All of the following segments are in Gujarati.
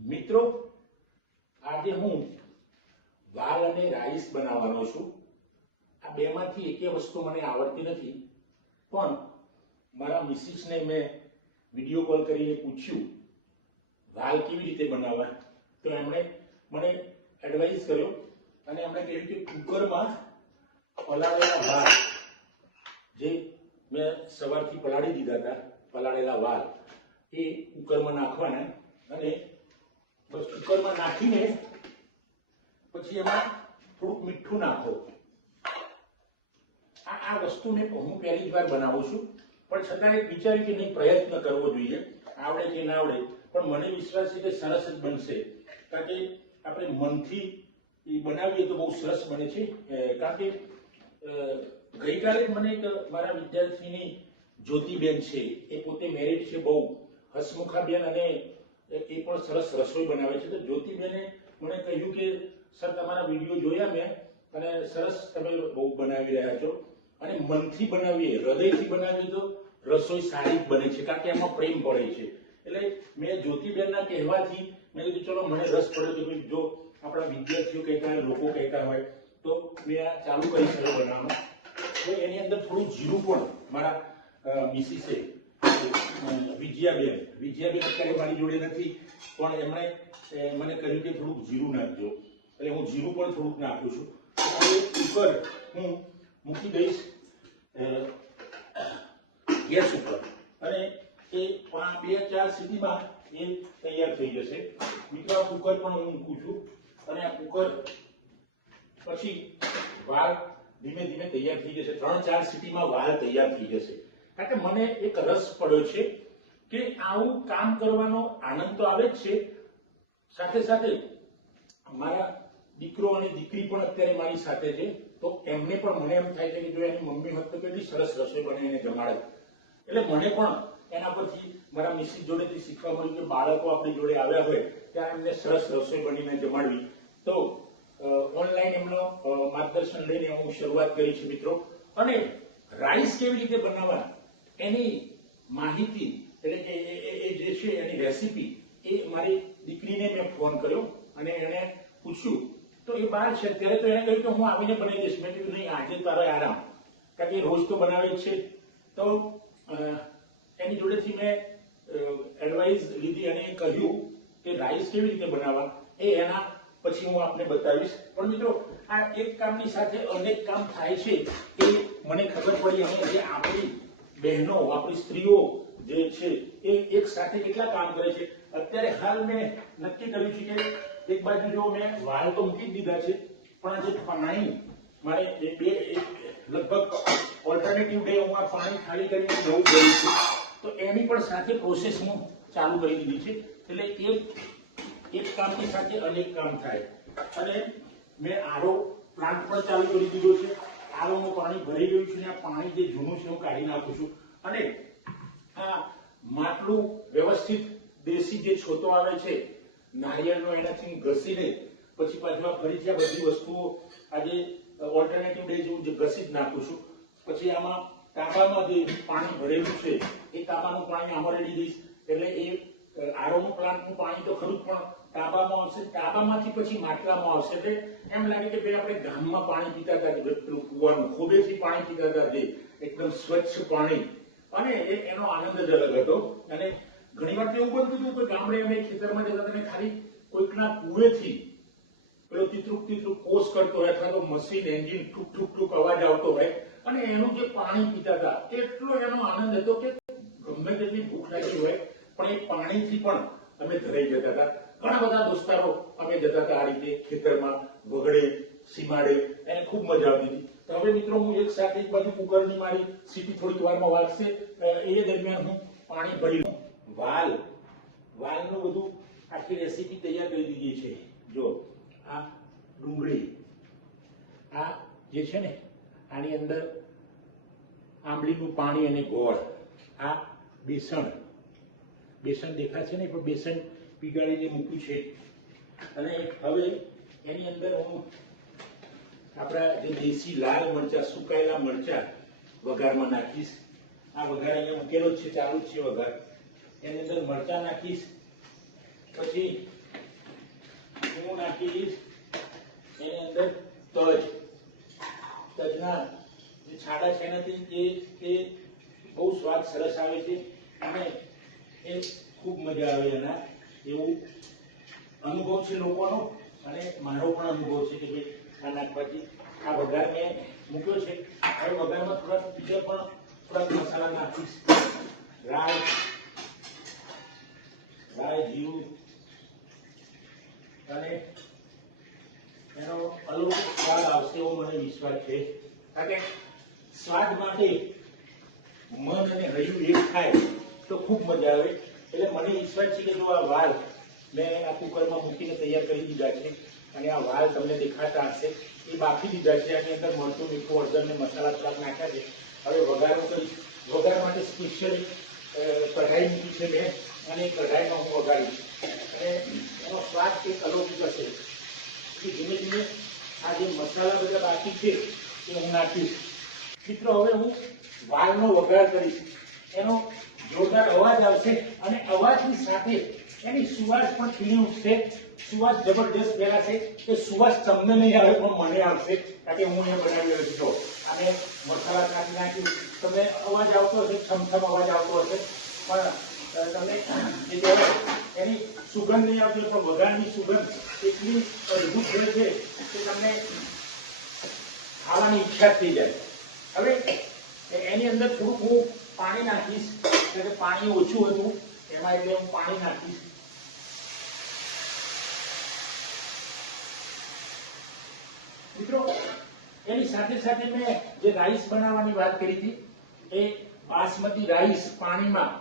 મિત્રો, આજે હું દાળ અને રાઈસ બનાવવાનો છું. આ બેમાંથી એકે વસ્તુ મને આવડતી નથી, પણ મારા મિસિસને મેં વિડીયો કોલ કરીને પૂછ્યું દાળ કેવી રીતે બનાવવા, તો એમણે મને એડવાઇસ કર્યો અને એમણે કહ્યું કે કુકરમાં પલાળેલા વાલ, જે મેં સવારથી પલાળી દીધા હતા, પલાળેલા વાલ એ કુકરમાં નાખવાના અને બસ કુકરમાં નાખીને પછી એમાં થોડુંક મીઠું નાખો. આ વસ્તુને હું પહેલી જ વાર બનાવું છું, પણ છતાં એક વિચાર્યું કે નહીં, પ્રયત્ન કરવો જોઈએ. આવડે કે ના આવડે, પણ મને વિશ્વાસ છે કે સરસ જ બનશે, કારણ કે આપણે મનથી બનાવીએ તો બહુ સરસ બને છે. કારણ કે ગઈકાલે મને એક મારા વિદ્યાર્થીની જ્યોતિબેન છે, એ પોતે મેરિડ છે બહુ, હસમુખાબેન, અને એ પણ સરસ રસોઈ બનાવે છે. તો જ્યોતિબેને મને કહ્યું કે સર, તમારા વિડીયો જોયા મેં અને સરસ તમે બહુ બનાવી રહ્યા છો, અને મનથી બનાવીએ, હૃદયથી બનાવીએ તો રસોઈ સારી બને છે, કારણ કે એમાં પ્રેમ પડે છે. એટલે મેં જ્યોતિબેનના કહેવાથી મેં કીધું ચલો, મને રસ પડ્યો કે ભાઈ જો આપણા વિદ્યાર્થીઓ કહેતા હોય, લોકો કહેતા હોય, તો મેં આ ચાલુ કરી છે બનાવવાનું. તો એની અંદર થોડું જીરું પણ મારા મિસિસે, વિજયાબેન અત્યારે મારી જોડે નથી, પણ એમણે મને કહ્યું કે થોડુંક જીરું નાખજો, એટલે હું જીરું પણ થોડુંક નાખું છું. હવે કુકર હું મૂકી દઈશ ગેસ ઉપર, અને એ 2-4 સીટીમાં એ તૈયાર થઈ જશે. મિત્રો, આ કુકર પણ હું મૂકું છું, અને આ કુકર પછી વાલ ધીમે ધીમે તૈયાર થઈ જશે. 3-4 સીટીમાં વાલ તૈયાર થઈ જશે. કારણ કે મને એક રસ પડ્યો છે કે આવું કામ કરવાનો આનંદ તો આવે જ છે, સાથે સાથે મારા દીકરો અને દીકરી પણ અત્યારે મારી સાથે છે, તો એમને પણ મને એમ થાય છે કે જો એની મમ્મી હોત તો કેટલી સરસ રસોઈ બનાવીને જમાડે. એટલે મને પણ એના પરથી મારા મિસિસ જોડેથી શીખવા મળ્યું કે બાળકો આપણી જોડે આવ્યા હોય ત્યારે એમને સરસ રસોઈ બનીને જમાડવી. તો ઓનલાઈન એમનો માર્ગદર્શન લઈને હું શરૂઆત કરી છે મિત્રો. અને રાઈસ કેવી રીતે બનાવવા એની માહિતી, એટલે કે એ જે છે એની રેસીપી, એ મારી દીકરીને મેં ફોન કર્યો અને એને પૂછ્યું. તો એ બહાર છે ત્યારે, તો એને કહ્યું કે હું આવીને બનાવી દઈશ. મેં કીધું નહીં, આજે તારો આરામ, કારણ કે રોજ તો બનાવે જ છે. તો એની જોડેથી મેં એડવાઇસ લીધી અને એ કહ્યું કે રાઈસ કેવી રીતે બનાવવા એ એના પછી હું આપને બતાવીશ. પણ મિત્રો, આ એક કામની સાથે અનેક કામ થાય છે એ મને ખબર પડી. અને જે આપણી બહેનો, આપણી સ્ત્રીઓ જે છે એ એક સાથે કેટલા કામ કરે છે. અત્યારે હાલ મેં નક્કી કર્યું છે કે એક બાજુ જો મેં વાલ તો મૂકી જ દીધા છે, પણ આ જે પાણી મારે લગભગ ઓલ્ટરનેટિવ ડે હું આ પાણી ખાલી કરીને જવું પડ્યું છે, તો એની પણ સાથે પ્રોસેસ હું ચાલુ કરી દીધી છે. એટલે એક કામની સાથે અનેક કામ થાય. અને મેં આરો પ્લાન્ટ પણ ચાલુ કરી દીધો છે. આરોનું પાણી ભરી ગયું છે, અને આ પાણી જે જૂનું છે હું કાઢી નાખું છું. અને આ માટલું વ્યવસ્થિત દેશી જે છોતો આવે છે નારિયેળનો, એનાથી ઘસીને પછી પાછું ફરીથી આ બધી વસ્તુઓ આજે ઓલ્ટરનેટિવ ડે જેવું ઘસી જ નાખું છું. પછી આમાં તાંબામાં જે પાણી ભરેલું છે એ તાંબાનું પાણી આમાં રેડી દઈશ. એટલે એ આરોનું પ્લાન્ટનું પાણી તો ખરું, પણ તાંબામાં આવશે, તાંબામાંથી પછી માટલામાં આવશે. એટલે એમ લાગે કે ભાઈ આપણે ગામમાં પાણી પીતા હતા, પેલું કુવાનું ખોબેથી પાણી પીતા હતા, જે એકદમ સ્વચ્છ પાણી, અને એનો આનંદ જ અલગ હતો. અને ઘણી વાર એવું બનતું હતું કે ગામડે અમે ખેતરમાં જતા હતા, ખાલી કોઈકના કુવેથી પેલો તીતરૂક કોસ કરતો હોય, અથવા તો મશીન, એન્જિન ઠુક ઠુક ઠુક અવાજ આવતો હોય, અને એનું જે પાણી પીતા હતા એટલો એનો આનંદ હતો કે ગમે તેટલી ભૂખ લાગી હોય પણ એ પાણીથી પણ અમે ધરાઈ જતા હતા. ઘણા બધા દોસ્તારો અમે જતા હતા આ રીતે ખેતરમાં, વગડે, સીમાડે, એને ખૂબ મજા આવતી હતી. તો હવે મિત્રો, હું એક સાથે એક બાજુ કુકરની મારી સીટી થોડીક વારમાં વાગશે, એ દરમિયાન હું પાણી ભરી લઉં. વાલનું બધું આખી રેસીપી તૈયાર કરી દીધી છે. જો આ ડુંગળી, આ જે છે ને આની અંદર આંબલીનું પાણી અને ગોળ, આ બેસણ દેખાય છે ને, પણ બેસણ પીગાળીને મૂક્યું છે. અને હવે એની અંદર હું આપણા જે દેશી લાલ મરચા, સુકાયેલા મરચા વઘારમાં નાખીશ. આ વઘાર અહીંયા મૂકેલો જ છે, ચાલુ જ છે વઘાર. એની અંદર મરચા નાખીશ, પછી હું નાખી દઈશ એની અંદર તજના જે છાડા છે એનાથી એ બહુ સ્વાદ સરસ આવે છે અને એ ખૂબ મજા આવે એના એવું અનુભવ છે લોકોનો અને મારો પણ અનુભવ છે કે ભાઈ આ નાખવાથી આ વઘાર મેં મૂક્યો છે. હવે વઘારમાં થોડાક બીજા પણ થોડાક મસાલા નાખીશ. રાઈ જીરું અને એનો અલૌકિક સ્વાદ આવશે એવો મને વિશ્વાસ છે. કારણ કે સ્વાદ માટે મન અને હૈયું એક થાય તો ખૂબ મજા આવે. એટલે મને વિશ્વાસ છે કે જો આ વાલ મેં આ કુકરમાં મૂકીને તૈયાર કરી દીધા છે અને આ વાલ તમને દેખાતા હશે એ બાફી દીધા છે. આની અંદર મરચું, મીઠું, હળદર અને મસાલા થોડાક નાખ્યા છે. હવે વઘાર કરી વઘાર માટે સ્પેશિયલી કઢાઈ મૂકી છે મેં અને કઢાઈમાં હું વઘારીશ અને એનો સ્વાદ કંઈક અલૌકિક હશે. ધીમે ધીમે આ જે મસાલા બધા બાકી છે એ હું નાખીશ. મિત્રો હવે હું વાલનો વઘાર કરીશ. એનો જોરદાર અવાજ આવશે અને અવાજની સાથે એની સુવાસ પણ ખીલી ઉઠશે. સુવાસ જબરદસ્ત ફેલાશે. એ સુવાસ તમને નહીં આવે પણ મને આવશે કારણ કે હું એ બનાવી રહ્યો છું. અને મસાલા નાખી તમને અવાજ આવતો હશે, છમછમ અવાજ આવતો હશે પણ તમને જે કહેવાય એની સુગંધ નહીં આવતી પણ વઘારની સુગંધ એટલી અદભુત રહે છે કે તમને ખાવાની ઈચ્છા થઈ જાય. હવે એની અંદર થોડુંક હું પાણી નાખીશ. એટલે પાણી ઓછું હતું એમાં એટલે હું પાણી નાખીશ. મિત્રો એની સાથે સાથે મેં જે રાઈસ બનાવવાની વાત કરી હતી એ બાસમતી રાઈસ પાણીમાં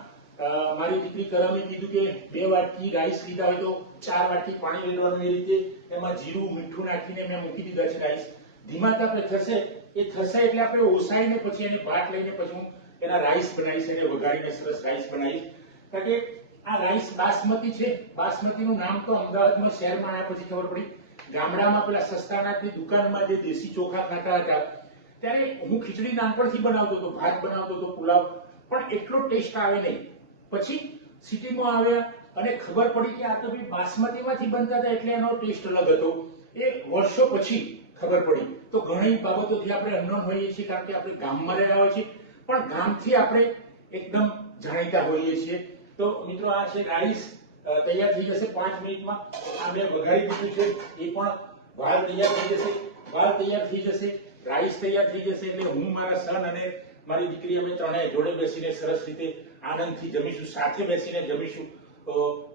મારી દીકરી કરમે કીધું કે 2 વાટકી રાઈસ લીધા હોય તો 4 વાટકી પાણી લેવાનું. એ રીતે એમાં જીરું, મીઠું નાખીને મેં મૂકી દીધા છે રાઈસ. ધીમા તાપે થશે. એ થશે એટલે આપણે ઓસાઈને પછી એની ભાત લઈને પછી હું એના રાઈસ બનાવીશ. એને વઘારીને સરસ રાઈસ બનાવીશ. કારણ કે આ રાઈસ બાસમતી છે. બાસમતીનું નામ તો અમદાવાદમાં શહેરમાં આવ્યા પછી ખબર પડી. ગામડામાં પેલા સસ્તા અનાજની દુકાનમાં જે દેશી ચોખા ખાતા હતા ત્યારે હું ખીચડી નાનપણથી બનાવતો હતો, ભાત બનાવતો હતો, પુલાવ, પણ એટલો ટેસ્ટ આવે નહીં. પછી સિટીમાં આવ્યા અને ખબર પડી કે આ તો ભાઈ બાસમતીમાંથી બનતા હતા એટલે એનો ટેસ્ટ અલગ હતો. એ વર્ષો પછી ખબર પડી. તો ઘણી બાબતોથી આપણે અનનોન હોઈએ છીએ કારણ કે આપણે ગામમાં રહ્યા હોઈએ છીએ પણ ગામથી આપણે એકદમ જાણીતા હોઈએ છીએ. તો મિત્રો આ છે રાઈસ તૈયાર થઈ જશે 5 મિનિટમાં. આ મેં વઘારી દીધું છે. એ પણ વાલ તૈયાર થઈ જશે. વાલ તૈયાર થઈ જશે, રાઈસ તૈયાર થઈ જશે એટલે હું, મારા સન અને મારી દીકરી અમે ત્રણેય જોડે બેસીને સરસ રીતે આનંદથી જમીશું. સાથે બેસીને જમીશું.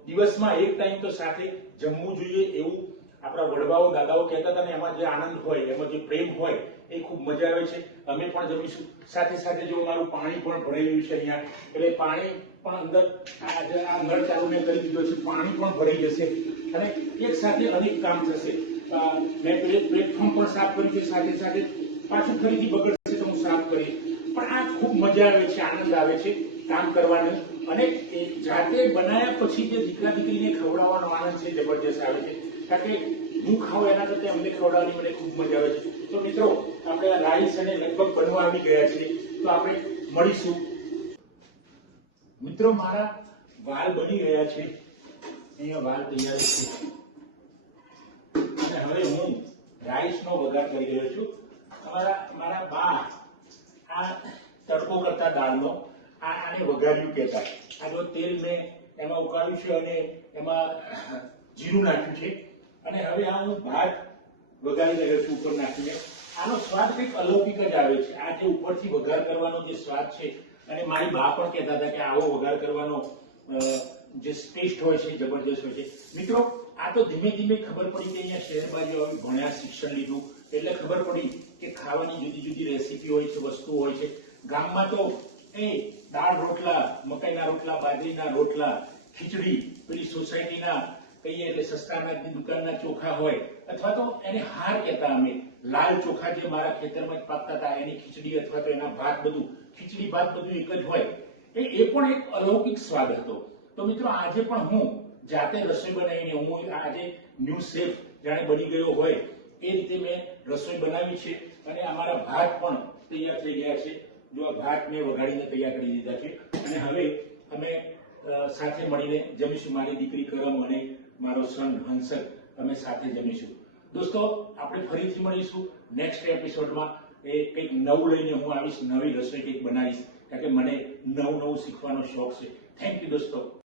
દિવસમાં એક ટાઈમ તો સાથે જમવું જોઈએ એવું આપણા વડવાઓ દાદાઓ કહેતા હતા ને. એમાં જે આનંદ હોય, એમાં જે પ્રેમ હોય એ ખૂબ મજા આવે છે. અમે પણ જમીશું. સાથે સાથે જો મારું પાણી પણ ભરાઈ રહ્યું છે અહીંયા એટલે પાણી પણ અંદર આ નળ ચાલુ મેં કરી દીધો છે. પાણી પણ ભરાઈ જશે અને એક સાથે અનેક કામ થશે. મેં પ્લેટફોર્મ પણ સાફ કર્યું છે. સાથે સાથે પાછું ફરીથી બગડશે તો હું સાફ કરીશ. પણ આ ખૂબ મજા આવે છે, આનંદ આવે છે કામ કરવાનો. અને જાતે બનાવ્યા પછી જે દીકરા દીકરીને ખવડાવવાનો આનંદ છે જબરજસ્ત આવે છે. કારણ કે હું ખાઉં એના કરતા અમને ખવડાવવાની મને ખૂબ મજા આવે છે. તો મિત્રો આપણે આ રાઈસ અને લગભગ બનવા આવી ગયા છે તો આપણે મળીશું. મિત્રો મારા વાલ બની ગયા છે. અહીંયા વાલ તૈયાર છે અને હવે હું રાઈસનો વઘાર કરી રહ્યો છું. મારા બા આ તડકો કરતા દાળનો આને વઘાર્યું કહેતા. આ જો તેલ મેં એમાં ઉકાળ્યું છે અને એમાં જીરું નાખ્યું છે અને હવે આ હું ભાત વઘારી રહ્યો છું ઉપર નાખીને. આનો સ્વાદ કંઈક અલૌકિક જ આવે છે. આ જે ઉપરથી વઘાર કરવાનો જે સ્વાદ છે અને મારી બા પણ કહેતા હતા કે આવો વઘાર કરવાનો જે ટેસ્ટ હોય છે જબરદસ્ત હોય છે. મિત્રો આ તો ધીમે ધીમે ખબર પડી કે અહીંયા શહેર બાજુ આવી ભણ્યા, શિક્ષણ લીધું એટલે ખબર પડી કે ખાવાની જુદી જુદી રેસીપી હોય છે, વસ્તુઓ હોય છે. ગામમાં તો એ દાળ રોટલા, મકાઈના રોટલા, બાજરીના રોટલા, ખીચડી, પેલી સોસાયટીના કહીએ એટલે સસ્તા અનાજની દુકાનના ચોખા હોય અથવા તો એને હાર કહેતા અમે. લાલ ચોખા જે મારા ખેતરમાં જ પાકતા હતા એની ખીચડી અથવા તો એના ભાત, બધું ખીચડી ભાત બધું એક જ હોય. એ પણ એક અલૌકિક સ્વાદ હતો. તો મિત્રો આજે પણ હું જાતે રસોઈ બનાવીને હું આજે ન્યૂ શેફ જાણે બની ગયો હોય એ રીતે મેં રસોઈ બનાવી છે અને અમારા ભાત પણ તૈયાર થઈ ગયા છે. જો આ ભાત મેં વઘાડીને તૈયાર કરી દીધા છે અને હવે અમે સાથે મળીને જમીશું. મારી દીકરી કરમ અને મારો સન હંસક અમે સાથે જમીશું. દોસ્તો, આપણે ફરીથી મળીશું નેક્સ્ટ એપિસોડમાં. એ કંઈક નવું લઈને હું આવીશ, નવી રસોઈ કંઈક બનાવીશ, કારણ કે મને નવું શીખવાનો શોખ છે. થેન્ક યુ દોસ્તો.